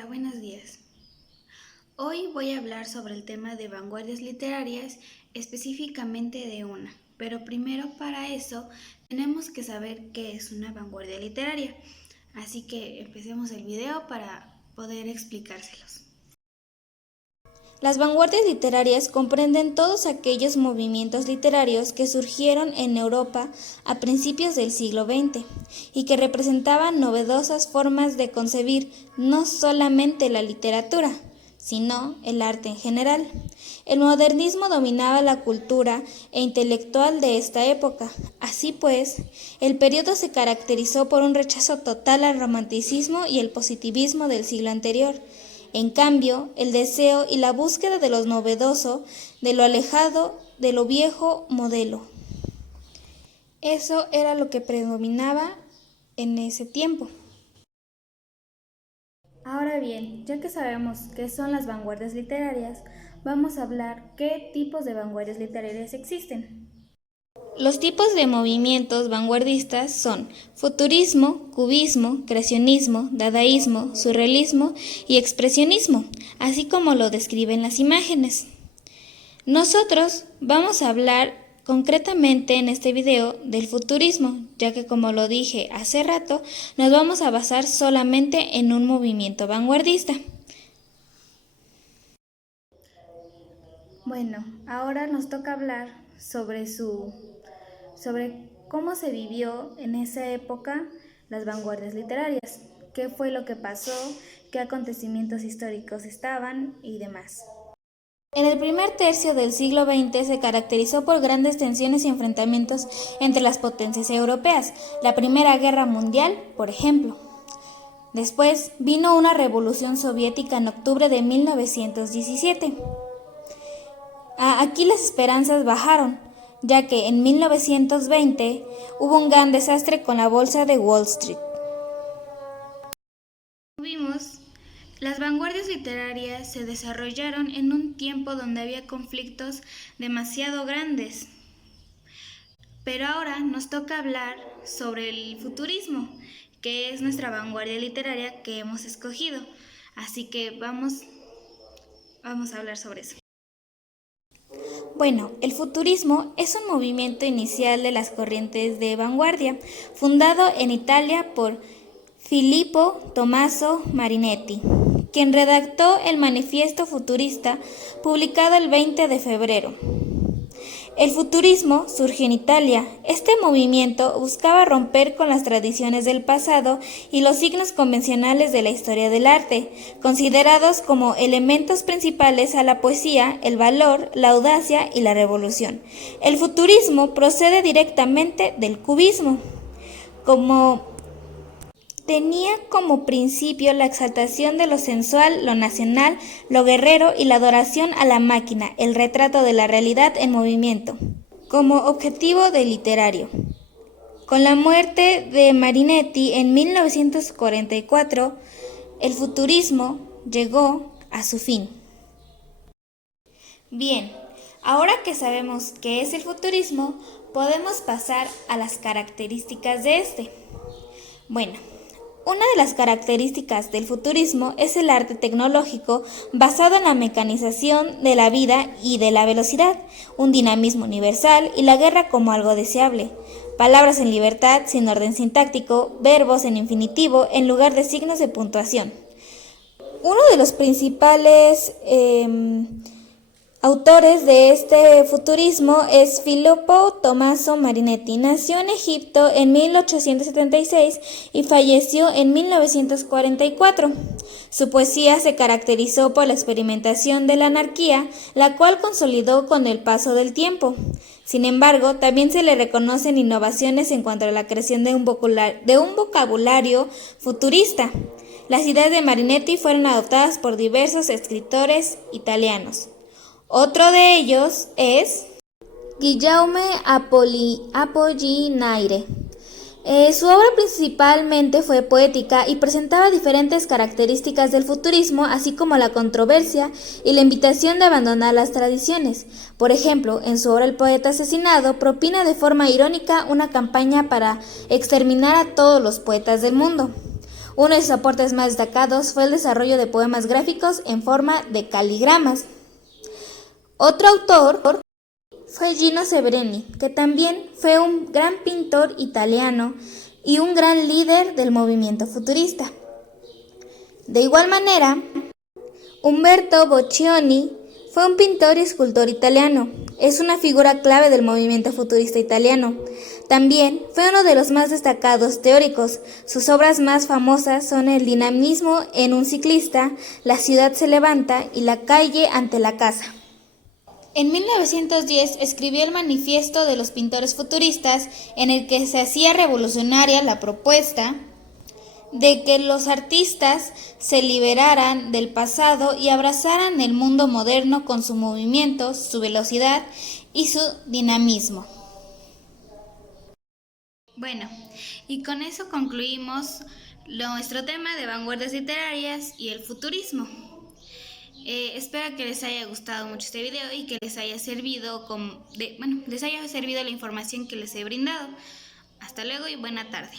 Hola, buenos días. Hoy voy a hablar sobre el tema de vanguardias literarias, específicamente de una. Pero primero para eso tenemos que saber qué es una vanguardia literaria. Así que empecemos el video para poder explicárselos. Las vanguardias literarias comprenden todos aquellos movimientos literarios que surgieron en Europa a principios del siglo XX y que representaban novedosas formas de concebir no solamente la literatura, sino el arte en general. El modernismo dominaba la cultura e intelectual de esta época. Así pues, el periodo se caracterizó por un rechazo total al romanticismo y el positivismo del siglo anterior. En cambio, el deseo y la búsqueda de lo novedoso, de lo alejado, de lo viejo modelo. Eso era lo que predominaba en ese tiempo. Ahora bien, ya que sabemos qué son las vanguardias literarias, vamos a hablar qué tipos de vanguardias literarias existen. Los tipos de movimientos vanguardistas son futurismo, cubismo, creacionismo, dadaísmo, surrealismo y expresionismo, así como lo describen las imágenes. Nosotros vamos a hablar concretamente en este video del futurismo, ya que como lo dije hace rato, nos vamos a basar solamente en un movimiento vanguardista. Bueno, ahora nos toca hablar sobre cómo se vivió en esa época las vanguardias literarias, qué fue lo que pasó, qué acontecimientos históricos estaban y demás. En el primer tercio del siglo XX se caracterizó por grandes tensiones y enfrentamientos entre las potencias europeas, la Primera Guerra Mundial, por ejemplo. Después vino una revolución soviética en octubre de 1917. Aquí las esperanzas bajaron, ya que en 1920 hubo un gran desastre con la bolsa de Wall Street. Como vimos, las vanguardias literarias se desarrollaron en un tiempo donde había conflictos demasiado grandes. Pero ahora nos toca hablar sobre el futurismo, que es nuestra vanguardia literaria que hemos escogido. Así que vamos a hablar sobre eso. Bueno, el futurismo es un movimiento inicial de las corrientes de vanguardia, fundado en Italia por Filippo Tommaso Marinetti, quien redactó el Manifiesto Futurista, publicado el 20 de febrero. El futurismo surgió en Italia. Este movimiento buscaba romper con las tradiciones del pasado y los signos convencionales de la historia del arte, considerados como elementos principales a la poesía, el valor, la audacia y la revolución. El futurismo procede directamente del cubismo, tenía como principio la exaltación de lo sensual, lo nacional, lo guerrero y la adoración a la máquina, el retrato de la realidad en movimiento, como objetivo de literario. Con la muerte de Marinetti en 1944, el futurismo llegó a su fin. Bien, ahora que sabemos qué es el futurismo, podemos pasar a las características de este. Bueno, una de las características del futurismo es el arte tecnológico basado en la mecanización de la vida y de la velocidad, un dinamismo universal y la guerra como algo deseable. Palabras en libertad, sin orden sintáctico, verbos en infinitivo en lugar de signos de puntuación. Uno de los principales autores de este futurismo es Filippo Tommaso Marinetti. Nació en Egipto en 1876 y falleció en 1944. Su poesía se caracterizó por la experimentación de la anarquía, la cual consolidó con el paso del tiempo. Sin embargo, también se le reconocen innovaciones en cuanto a la creación de un vocabulario futurista. Las ideas de Marinetti fueron adoptadas por diversos escritores italianos. Otro de ellos es Guillaume Apollinaire. Su obra principalmente fue poética y presentaba diferentes características del futurismo, así como la controversia y la invitación de abandonar las tradiciones. Por ejemplo, en su obra El poeta asesinado, propina de forma irónica una campaña para exterminar a todos los poetas del mundo. Uno de sus aportes más destacados fue el desarrollo de poemas gráficos en forma de caligramas. Otro autor fue Gino Severini, que también fue un gran pintor italiano y un gran líder del movimiento futurista. De igual manera, Umberto Boccioni fue un pintor y escultor italiano. Es una figura clave del movimiento futurista italiano. También fue uno de los más destacados teóricos. Sus obras más famosas son El dinamismo en un ciclista, La ciudad se levanta y La calle ante la casa. En 1910 escribió el Manifiesto de los Pintores Futuristas, en el que se hacía revolucionaria la propuesta de que los artistas se liberaran del pasado y abrazaran el mundo moderno con su movimiento, su velocidad y su dinamismo. Bueno, y con eso concluimos nuestro tema de vanguardias literarias y el futurismo. Espero que les haya gustado mucho este video y que les haya servido les haya servido la información que les he brindado. Hasta luego y buena tarde.